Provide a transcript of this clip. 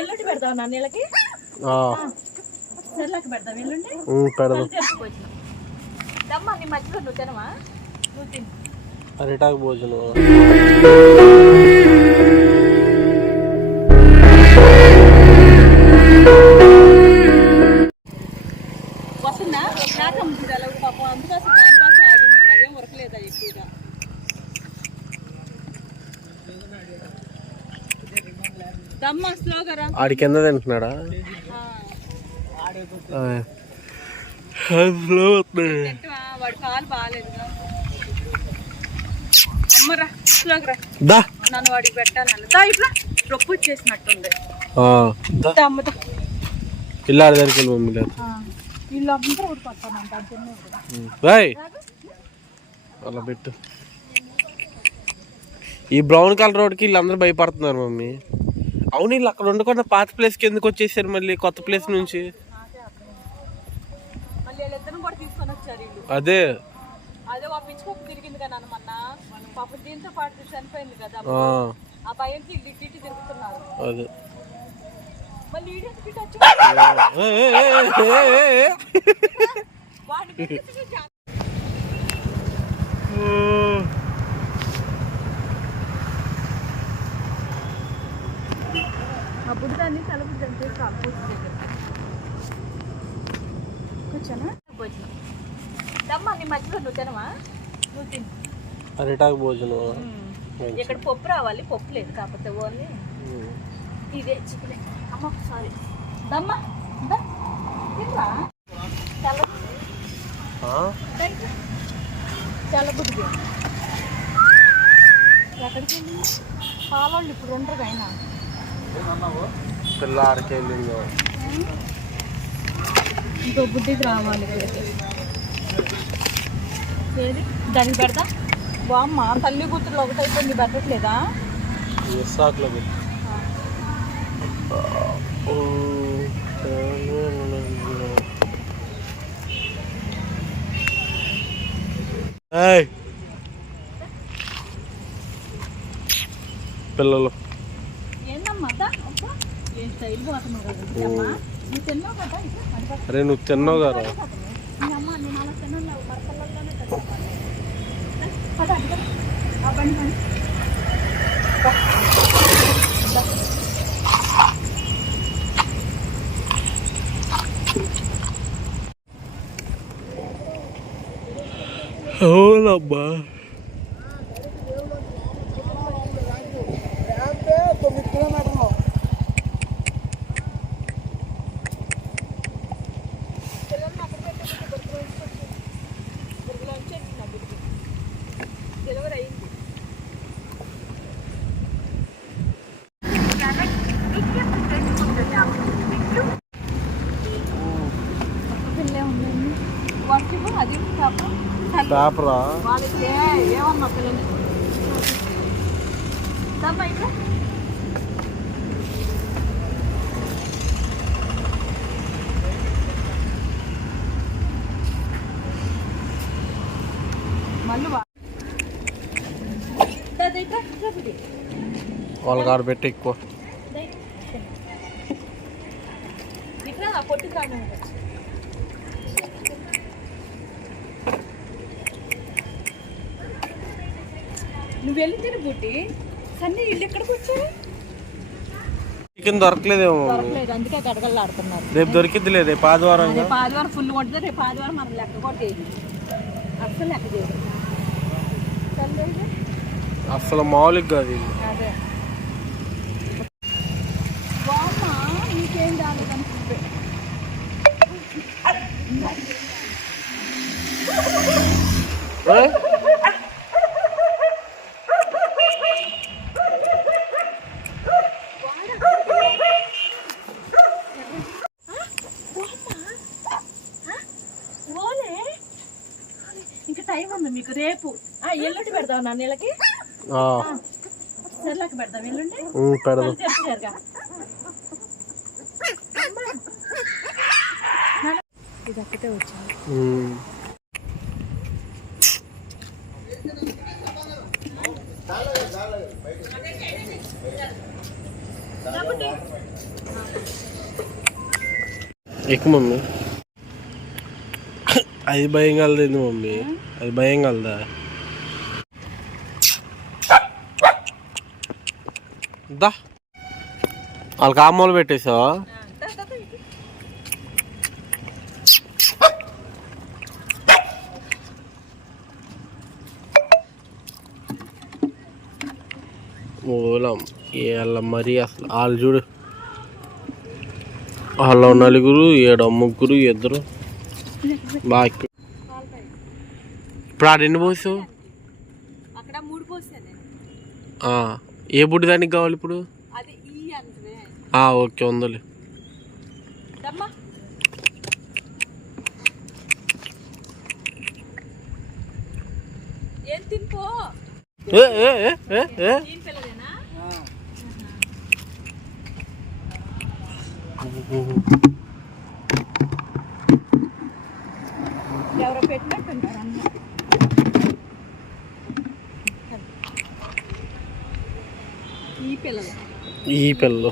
ఎల్లుండి పెడతావు నా నెలకి? సెర్లకి పెడతావు ఎల్లుండి? పెడదాం. దమ్మా నీ మధ్యలో నువ్వు తినవా? నువ్వు తిను. అరిటాకు భోజనం. నన్ను వాడికి పెట్టాలి ఇట్లా. రొప్పు వచ్చేసినట్టుంది ఆడి దగ్గరికి వెళ్ళి మమ్మీ లేదు అలా పెట్టు. ఈ బ్రౌన్ కలర్ రోడ్కి వీళ్ళందరూ భయపడుతున్నారు మమ్మీ. అవును వీళ్ళు అక్కడ ఉండకుండా పాత ప్లేస్కి ఎందుకు వచ్చేసారు మళ్ళీ? కొత్త ప్లేస్ నుంచి? అదే. అదే పిచ్చుకోక తిరిగింది కదా మొన్న. పాప దీంతో పాటు చనిపోయింది కదా. ఆ, భయంకి ఇటు తిరుగుతున్నారు. అదే. మళ్ళీ వచ్చి ఏ, ఏ, ఏ, ఏ, ఏ, ఏ, ఏ. వాడిని పిలిచి జా- ఆ బుడ్డాన్ని తలబుడ్డ అంటే కాకపోతే కూర్చోనా? భోజనం. దమ్మా నీ మధ్యలో నువ్వు తినవా? నువ్వు తిను. అరిటాకు భోజనం ఇక్కడ పప్పు రావాలి పప్పు లేదు కాకపోతే ఓన్లీ. ఇదే చికెన్. అమ్మ సారీ దమ్మా ఆ? తెల్లబుడ్డి ఎక్కడికి వెళ్ళింది? పాలోళ్ళు ఇప్పుడు ఉండరు అయినా. పిల్ల ఆడికి వెళ్ళింది. ఇంకో బుడ్డికి రావాలి వీళ్ళకి. ఏది? దానికి పెడతా? బామ్మ తల్లి కూతురు ఒకటైపోయింది పెట్టట్లేదా? ఏయ్. పిల్లలు. ఏందమ్మా అరే నువ్వు తిన్నావు కదా. మీ అమ్మ నేను అలా తిన్నాను మరకల్లోనే తిన్నాను పద అడగ ఆ బండి బండి అవునమ్మా పిల్లల్ని అక్కడ పెట్టి బుర్రలో వచ్చేసి నా బుద్ధి డెలివరీ అయింది పిల్లే ఉందండి. అది పేపరా. వాళ్ళకి ఏ- ఏమన్నా పిల్లలు దమ్మా ఇట్లా మళ్ళీ వా- దా, దా, ఇట్లా, ఇట్లా బుడ్డి. వాళ్ళకి ఆడ పెట్టి ఎక్కువ. దా, ఇట్లా ఆ పొట్టి కాండం నువ్వు వెళ్ళి తిని బుట్టి సన్నీ ఇల్లు ఎక్కడికి వచ్చావు? చికెన్ దొరకలేదేమో. దొరకలేదు అందుకే గడగలాడుతున్నారు రేపు దొరికిద్ది లేదు రేపు ఆదివారం రేపు ఆదివారం ఫుల్ కొడితే రేపు ఆదివారం మనం లెక్క అస్సలు లెక్క చేయదు. అసలు మామూలుగా కాదు ఇది. అదే. ఉంది మీకు రేపు. ఆ, ఎల్లుండి పెడతావు నా నెలకి? సెర్లకి పెడతాం ఎల్లుండి? పెడదాం. ఇది వచ్చింది ఎక్కువ మమ్మీ. అది భయం కలదు మమ్మీ? అది భయం కలదా? దా. వాళ్ళకి ఆమ్మలు పెట్టేసావా? ఓలం వాళ్ళ మరి అసలు? వాళ్ళు చూడు. వాళ్ళు నలుగురు ఏడు ముగ్గురు ఇద్దరు. ఎక్కువ. ఇప్పుడు ఆడ ఎన్ని పోసావు అక్కడ మూడు పోసాను నేను ఆ, ఏ బుడ్డి దానికి కావాలి ఇప్పుడు? అది ఈ అంటే ఆ, ఓకే ఉందలే. దమ్మా. ఏం తింపో ఏ, ఏ, ఏ, ఏ, ఏ. దీని పిల్లదేనా ఎవరో పెట్టినట్టుంటారు అన్న ఈ పిల్లలు. ఈ పిల్లలు.